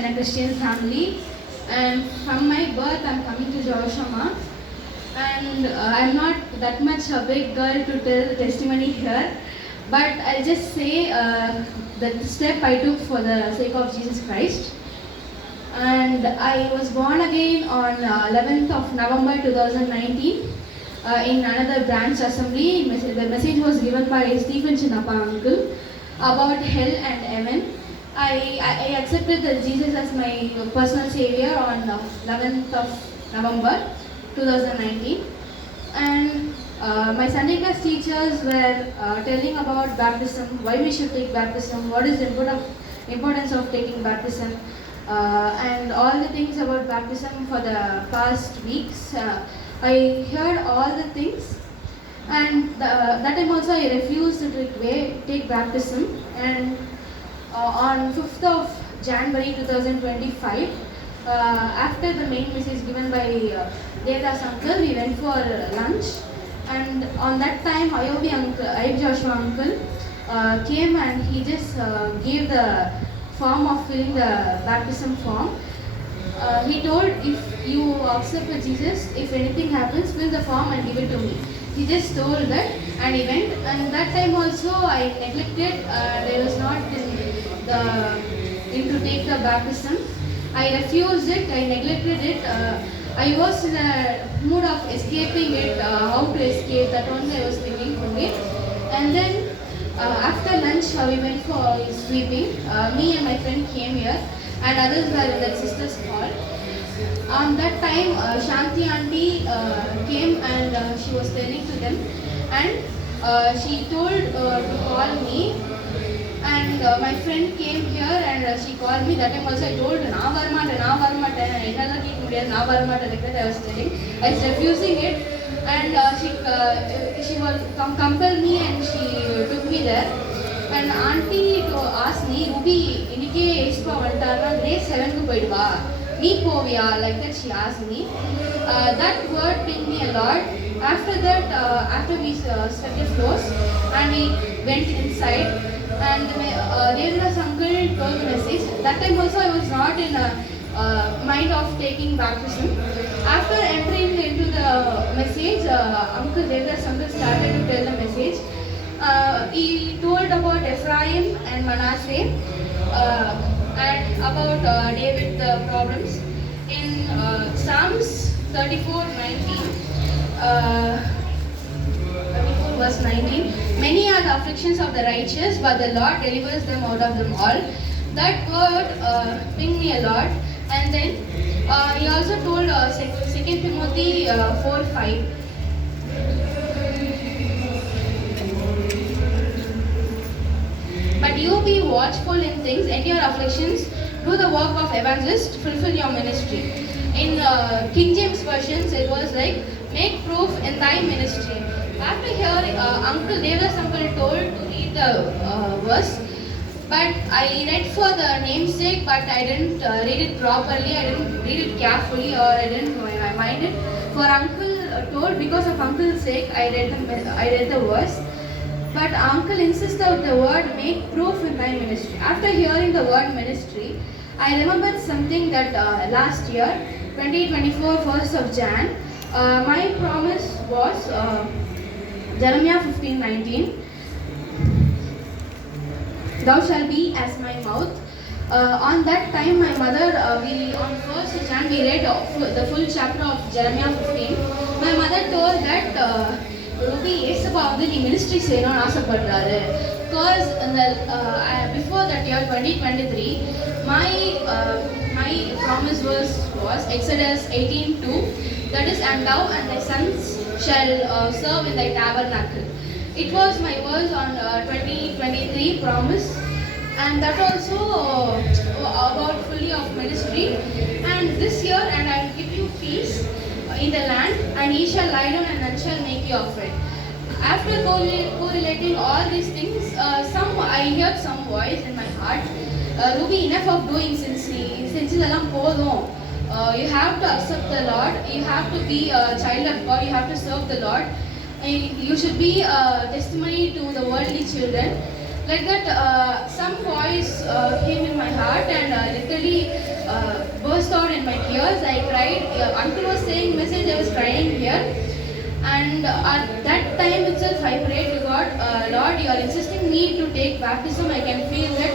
in a Christian family, and from my birth I'm coming to Joshama, and I'm not that much a big girl to tell the testimony here, but I'll just say the step I took for the sake of Jesus Christ. And I was born again on 11th of November 2019 in another branch assembly. The message was given by Stephen Chinnappa uncle about hell and heaven. I accepted that Jesus as my personal savior on 11th of November 2019, and my Sunday class teachers were telling about baptism, why we should take baptism, what is the importance of taking baptism, and all the things about baptism for the past weeks. I heard all the things, and that time also I refused to take baptism. And on 5th of January 2025, after the main message given by Devdas uncle, we went for lunch, and on that time Ayub Joshua uncle came, and he just gave the form of filling the baptism form. He told, if you accept Jesus, if anything happens, fill the form and give it to me. He just told that, and he went. And that time also I neglected, I was not in to take the baptism. I refused it, I neglected it. I was in a mood of escaping it, how to escape, that only I was thinking from it. And then after lunch we went for sweeping. Me and my friend came here, and others were in that sister's hall. On that time, Shanti auntie came, and she was telling to them, and she told to call me. And my friend came here, and she called me. That time also I told her, na varamaten, enna keek mudiyadhu, na varamaten, like that I was telling. I was refusing it, and she was compelled me, and she took me there. And auntie asked me, Ruby, inike ispa vantarna grade 7 ku poiduva, nee poviya, like that she asked me. That word pained me a lot. After that, after we swept the floors, and we went inside, and Devdas uncle told the message. That time also I was not in a mind of taking baptism. After entering into the message, Uncle Devdas uncle started to tell the message. He told about Ephraim and Manasseh, and about David the problems. In Psalms 34:19, 34 verse 19, many are the afflictions of the righteous, but the Lord delivers them out of them all. That word pinged me a lot. And then he also told 2 Timothy 4:5. But you be watchful in things, endure afflictions, do the work of evangelist, fulfill your ministry. In King James versions, it was like, make proof in thy ministry. After hearing Uncle Devdas uncle told to read the verse, but I read for the namesake, but I didn't read it properly, I didn't read it carefully, or I didn't mind it. For Uncle told, because of Uncle's sake, I read the verse. But Uncle insisted on the word, make proof in thy ministry. After hearing the word ministry, I remembered something that last year, 2024, 1st of Jan, my promise was Jeremiah 15:19. Thou shalt be as my mouth. On that time, my mother, on 1st Jan, we read the full chapter of Jeremiah 15. My mother told that Ruby, Yesappa வந்து நீ ministry செய்யணும்னு ஆசைப்படுறாரு. Because before that year, 2023, my promise was Exodus 18:2. That is, and thou and thy sons shall serve in thy tabernacle. It was my verse on 2023 promise, and that also about fully of ministry. And this year, and I will give you peace in the land, and ye shall lie down, and none shall make you afraid. After correlating all these things, I heard some voice in my heart. Ruby, enough of doing since இதெல்லாம் போதும். You have to accept the Lord. You have to be a child of God. You have to serve the Lord. You should be a testimony to the worldly children. Like that, some voice came in my heart, and literally burst out in my tears. I cried. Uncle was saying message, I was crying here. And at that time itself, I prayed to God, Lord, you are insisting me to take baptism. I can feel it.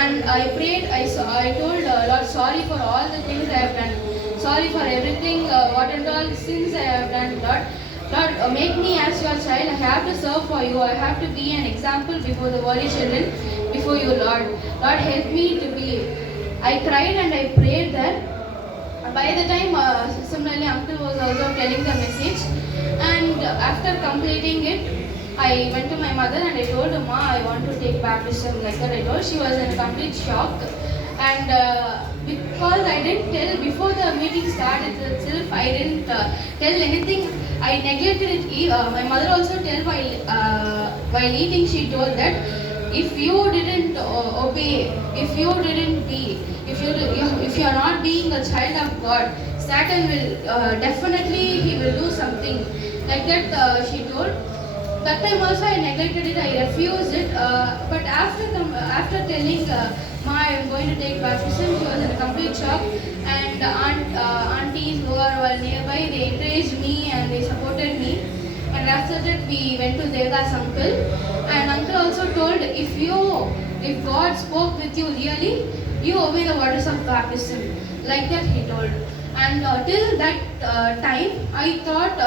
And I prayed. I told Lord, sorry for all the things I have done. Sorry for everything, what and all sins I have done, Lord. Lord, make me as your child. I have to serve for you. I have to be an example before the worldly children, before you, Lord. Lord, help me to believe. I cried and I prayed there. By the time, similarly, uncle was also telling the message. And after completing it, I went to my mother and I told her, Ma, I want to take baptism. Like that I told. She was in a complete shock. And because I didn't tell before the meeting started itself, I didn't tell anything. I neglected it. My mother also told while eating, she told that if you didn't obey, if you didn't be, if you are not being a child of God, Satan will definitely he will do something like that. She told. That time also I neglected it. I refused it. But after telling Ma, I am going to take baptism, she was in a complete shock. And aunties who were nearby, they encouraged me and they supported me. And after that, we went to Devdas uncle. And uncle also told, if God spoke with you really, you obey the waters of baptism. Like that he told. And till that time, I thought,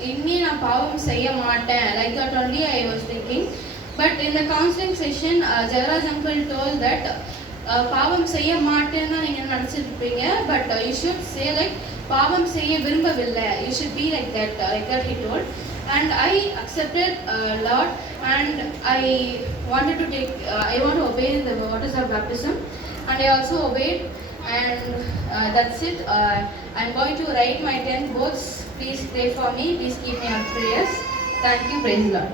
inni na pavam seiya maten. Like that only I was thinking. But in the counseling session, Jairaj uncle told that பாவம் செய்ய மாட்டேன்னு நீங்க நினைச்சிட்டு இருப்பீங்க, but you should say like பாவம் செய்ய விரும்பவில்லை. You should be like that he told. And I accepted Lord, and I wanted to take, I want to obey the waters of baptism, and I also obeyed. And that's it. I'm going to write my 10 books. Please pray for me. Please keep me on prayers. Thank you. Praise the Lord.